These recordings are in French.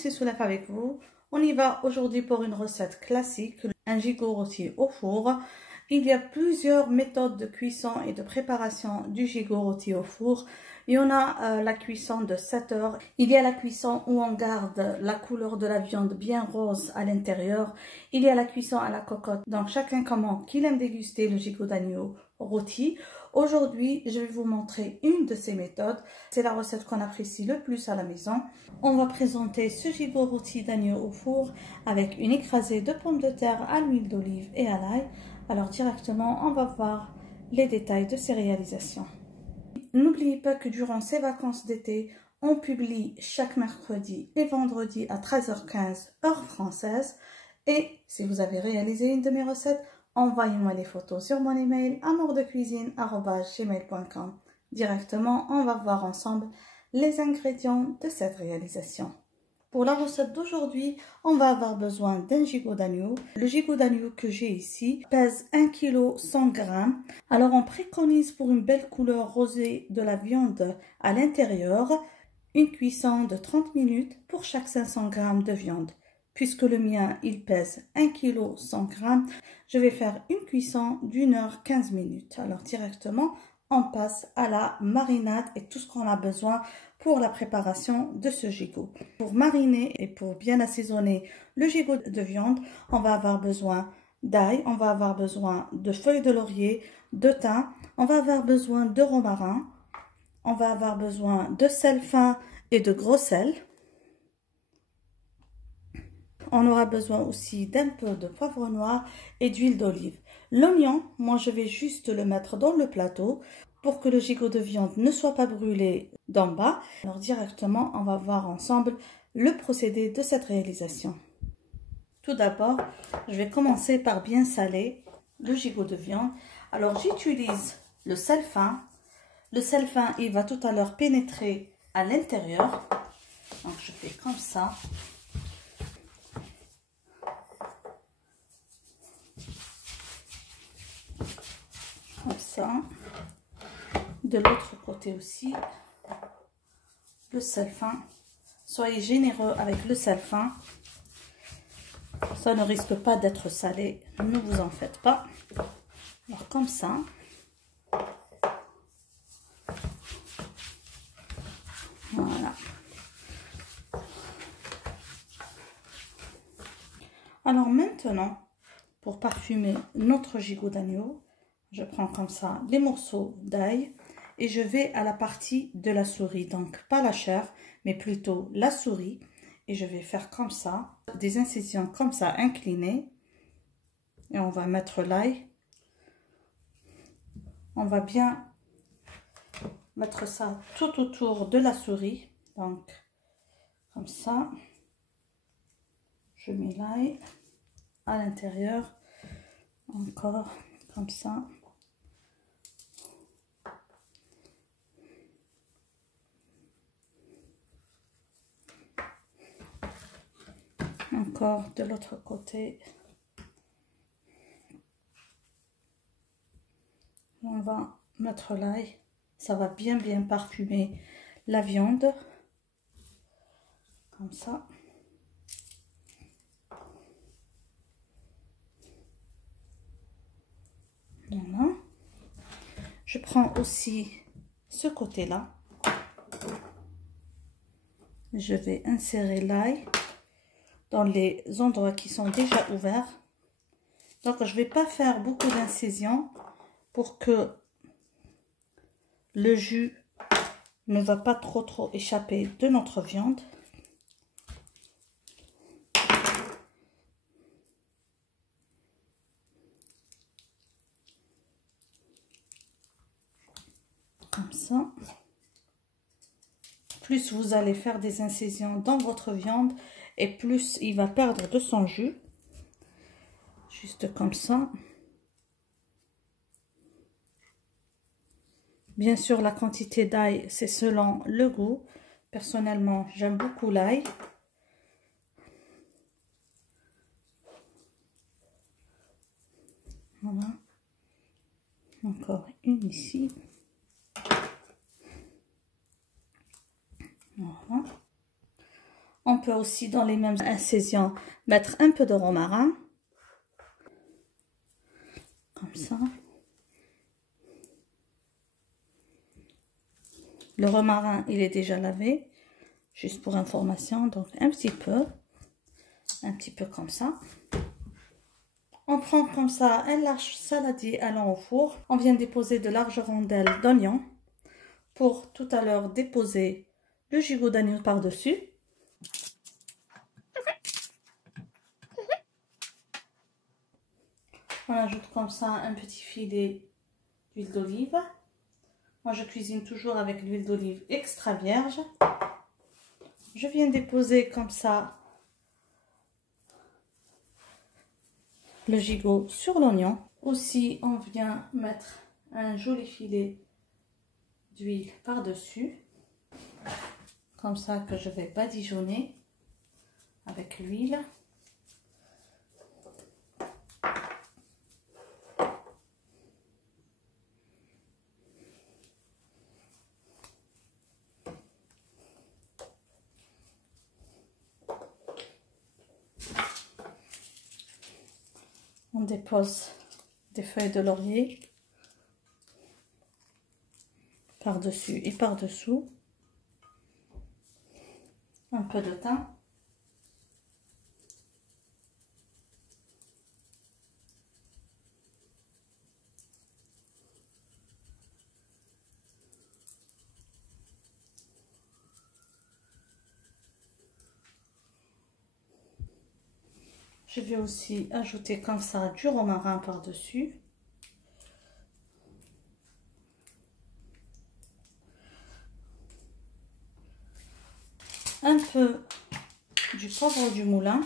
c'est Soulef avec vous. On y va aujourd'hui pour une recette classique, un gigot rôti au four. Il y a plusieurs méthodes de cuisson et de préparation du gigot rôti au four. Il y en a la cuisson de 7 heures. Il y a la cuisson où on garde la couleur de la viande bien rose à l'intérieur. Il y a la cuisson à la cocotte. Donc chacun comment qu'il aime déguster le gigot d'agneau rôti. Aujourd'hui, je vais vous montrer une de ces méthodes. C'est la recette qu'on apprécie le plus à la maison. On va présenter ce gigot rôti d'agneau au four avec une écrasée de pommes de terre à l'huile d'olive et à l'ail. Alors directement, on va voir les détails de ces réalisations. N'oubliez pas que durant ces vacances d'été, on publie chaque mercredi et vendredi à 13h15 heure française. Et si vous avez réalisé une de mes recettes, envoyez-moi les photos sur mon email amourdecuisine@gmail.com. Directement, on va voir ensemble les ingrédients de cette réalisation. Pour la recette d'aujourd'hui, on va avoir besoin d'un gigot d'agneau. Le gigot d'agneau que j'ai ici pèse 1 kg 100 g. Alors on préconise pour une belle couleur rosée de la viande à l'intérieur, une cuisson de 30 minutes pour chaque 500 g de viande. Puisque le mien, il pèse 1 kg 100 g, je vais faire une cuisson d'1 heure 15 minutes. Alors directement, on passe à la marinade et tout ce qu'on a besoin pour la préparation de ce gigot. Pour mariner et pour bien assaisonner le gigot de viande, on va avoir besoin d'ail, on va avoir besoin de feuilles de laurier, de thym, on va avoir besoin de romarin, on va avoir besoin de sel fin et de gros sel. On aura besoin aussi d'un peu de poivre noir et d'huile d'olive. L'oignon, moi je vais juste le mettre dans le plateau pour que le gigot de viande ne soit pas brûlé d'en bas. Alors directement, on va voir ensemble le procédé de cette réalisation. Tout d'abord, je vais commencer par bien saler le gigot de viande. Alors j'utilise le sel fin. Le sel fin, il va tout à l'heure pénétrer à l'intérieur. Donc je fais comme ça. Comme ça. De l'autre côté aussi, le sel fin. Soyez généreux avec le sel fin. Ça ne risque pas d'être salé, ne vous en faites pas. Alors comme ça. Voilà. Alors maintenant, pour parfumer notre gigot d'agneau, je prends comme ça les morceaux d'ail et je vais à la partie de la souris. Donc pas la chair, mais plutôt la souris. Et je vais faire comme ça, des incisions comme ça inclinées. Et on va mettre l'ail. On va bien mettre ça tout autour de la souris. Donc comme ça. Je mets l'ail à l'intérieur. Encore comme ça. Encore de l'autre côté. On va mettre l'ail. Ça va bien parfumer la viande. Comme ça. Voilà. Je prends aussi ce côté-là. Je vais insérer l'ail dans les endroits qui sont déjà ouverts. Donc je ne vais pas faire beaucoup d'incisions pour que le jus ne va pas trop échapper de notre viande. Comme ça. Plus vous allez faire des incisions dans votre viande et plus il va perdre de son jus. Juste comme ça. Bien sûr, la quantité d'ail, c'est selon le goût. Personnellement, j'aime beaucoup l'ail. Voilà. Encore une ici. Voilà. On peut aussi dans les mêmes incisions mettre un peu de romarin. Comme ça. Le romarin, il est déjà lavé. Juste pour information, donc un petit peu comme ça. On prend comme ça un large saladier allant au four. On vient déposer de larges rondelles d'oignons pour tout à l'heure déposer le gigot d'agneau par-dessus. On ajoute comme ça un petit filet d'huile d'olive. Moi, je cuisine toujours avec l'huile d'olive extra vierge. Je viens déposer comme ça le gigot sur l'oignon. Aussi, on vient mettre un joli filet d'huile par-dessus. Comme ça que je vais badigeonner avec l'huile. On dépose des feuilles de laurier par-dessus et par-dessous. Un peu de thym. Je vais aussi ajouter comme ça du romarin par-dessus. Un peu du poivre du moulin.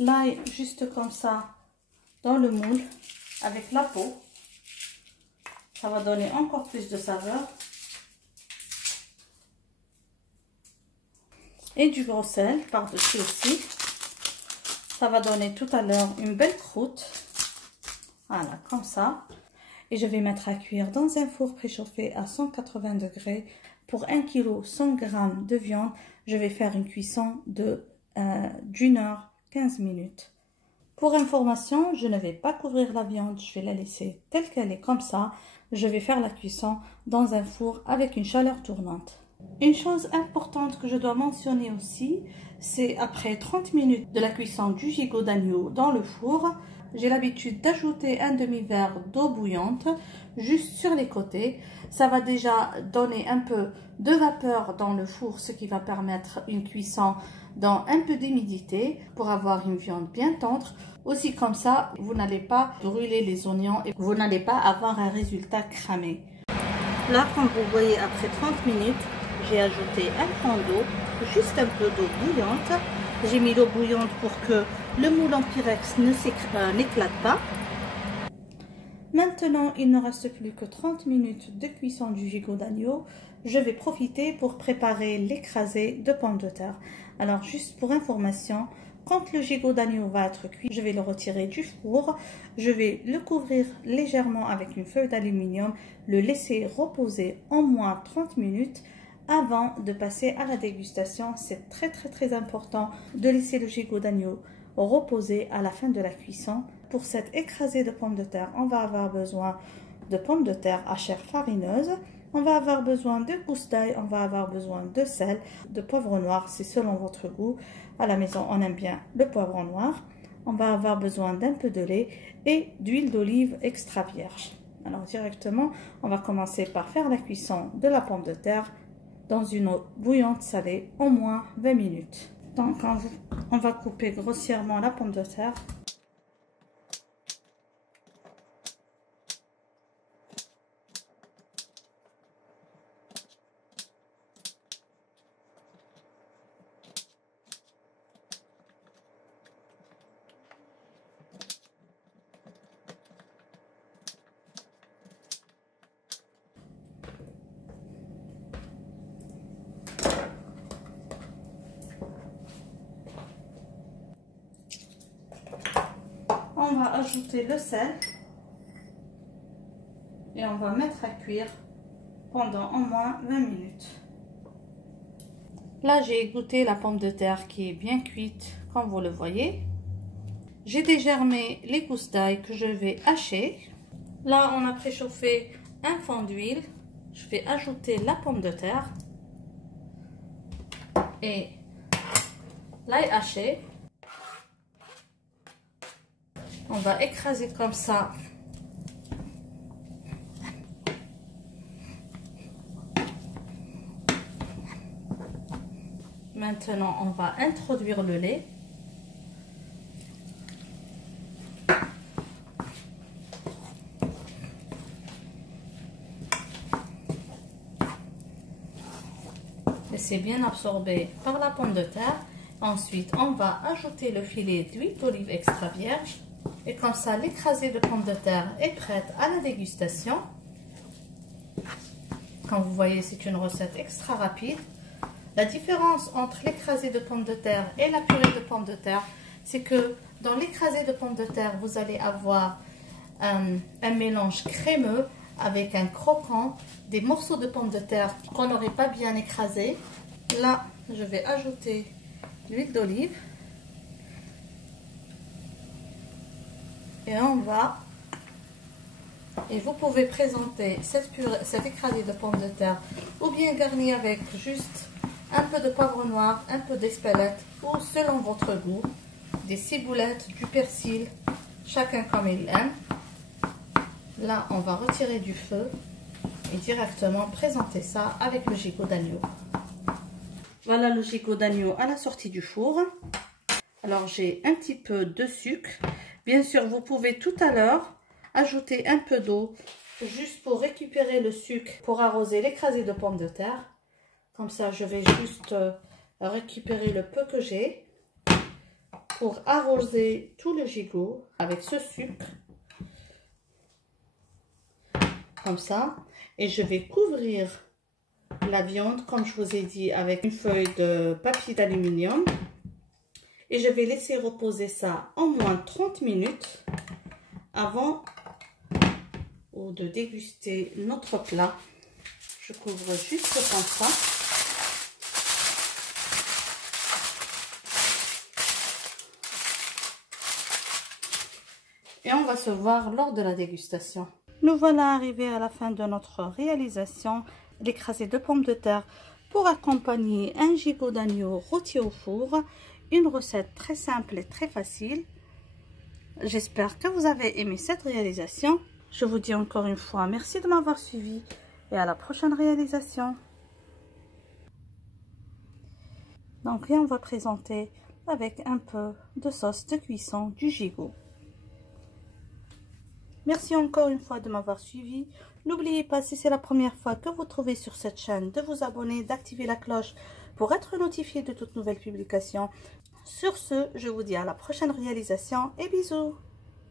L'ail juste comme ça dans le moule avec la peau. Ça va donner encore plus de saveur. Et du gros sel par-dessus aussi. Ça va donner tout à l'heure une belle croûte. Voilà, comme ça. Et je vais mettre à cuire dans un four préchauffé à 180 degrés. Pour 1 kg 100 g de viande, je vais faire une cuisson d'une heure 15 minutes. Pour information, je ne vais pas couvrir la viande, je vais la laisser telle qu'elle est comme ça. Je vais faire la cuisson dans un four avec une chaleur tournante. Une chose importante que je dois mentionner aussi, c'est après 30 minutes de la cuisson du gigot d'agneau dans le four, j'ai l'habitude d'ajouter un demi-verre d'eau bouillante juste sur les côtés. Ça va déjà donner un peu de vapeur dans le four, ce qui va permettre une cuisson dans un peu d'humidité pour avoir une viande bien tendre. Aussi comme ça, vous n'allez pas brûler les oignons et vous n'allez pas avoir un résultat cramé. Là, comme vous voyez, après 30 minutes, j'ai ajouté un grand d'eau, juste un peu d'eau bouillante. J'ai mis l'eau bouillante pour que le moule en pyrex n'éclate pas. Maintenant, il ne reste plus que 30 minutes de cuisson du gigot d'agneau. Je vais profiter pour préparer l'écrasé de pommes de terre. Alors, juste pour information, quand le gigot d'agneau va être cuit, je vais le retirer du four. Je vais le couvrir légèrement avec une feuille d'aluminium, le laisser reposer au moins 30 minutes. Avant de passer à la dégustation, c'est très important de laisser le gigot d'agneau reposer à la fin de la cuisson. Pour cet écrasé de pommes de terre, on va avoir besoin de pommes de terre à chair farineuse. On va avoir besoin de gousses d'ail, on va avoir besoin de sel, de poivre noir, c'est selon votre goût. À la maison, on aime bien le poivre noir. On va avoir besoin d'un peu de lait et d'huile d'olive extra vierge. Alors directement, on va commencer par faire la cuisson de la pomme de terre dans une eau bouillante salée, au moins 20 minutes. Donc on va couper grossièrement la pomme de terre. On va ajouter le sel et on va mettre à cuire pendant au moins 20 minutes. Là, j'ai égoutter la pomme de terre qui est bien cuite, comme vous le voyez. J'ai dégermé les gousses d'ail que je vais hacher. Là, on a préchauffé un fond d'huile. Je vais ajouter la pomme de terre et l'ail haché. On va écraser comme ça. Maintenant, on va introduire le lait. Laissez bien absorber par la pomme de terre. Ensuite, on va ajouter le filet d'huile d'olive extra vierge. Et comme ça, l'écrasé de pomme de terre est prête à la dégustation. Comme vous voyez, c'est une recette extra rapide. La différence entre l'écrasé de pommes de terre et la purée de pommes de terre, c'est que dans l'écrasé de pommes de terre, vous allez avoir un mélange crémeux avec un croquant, des morceaux de pommes de terre qu'on n'aurait pas bien écrasés. Là, je vais ajouter l'huile d'olive. Et et vous pouvez présenter cette écrasée de pommes de terre ou bien garni avec juste un peu de poivre noir, un peu d'espelette ou selon votre goût, des ciboulettes, du persil, chacun comme il aime. Là, on va retirer du feu et directement présenter ça avec le gigot d'agneau. Voilà le gigot d'agneau à la sortie du four. Alors, j'ai un petit peu de sucre. Bien sûr, vous pouvez tout à l'heure ajouter un peu d'eau juste pour récupérer le sucre pour arroser l'écrasé de pommes de terre. Comme ça, je vais juste récupérer le peu que j'ai pour arroser tout le gigot avec ce sucre. Comme ça. Et je vais couvrir la viande, comme je vous ai dit, avec une feuille de papier d'aluminium. Et je vais laisser reposer ça au moins 30 minutes avant de déguster notre plat. Je couvre juste comme ça. Et on va se voir lors de la dégustation. Nous voilà arrivés à la fin de notre réalisation. L'écrasé de pommes de terre pour accompagner un gigot d'agneau rôti au four. Une recette très simple et très facile. J'espère que vous avez aimé cette réalisation. Je vous dis encore une fois merci de m'avoir suivi et à la prochaine réalisation. Donc, et on va présenter avec un peu de sauce de cuisson du gigot. Merci encore une fois de m'avoir suivi. N'oubliez pas, si c'est la première fois que vous trouvez sur cette chaîne, de vous abonner, d'activer la cloche pour être notifié de toutes nouvelles publications. Sur ce, je vous dis à la prochaine réalisation et bisous.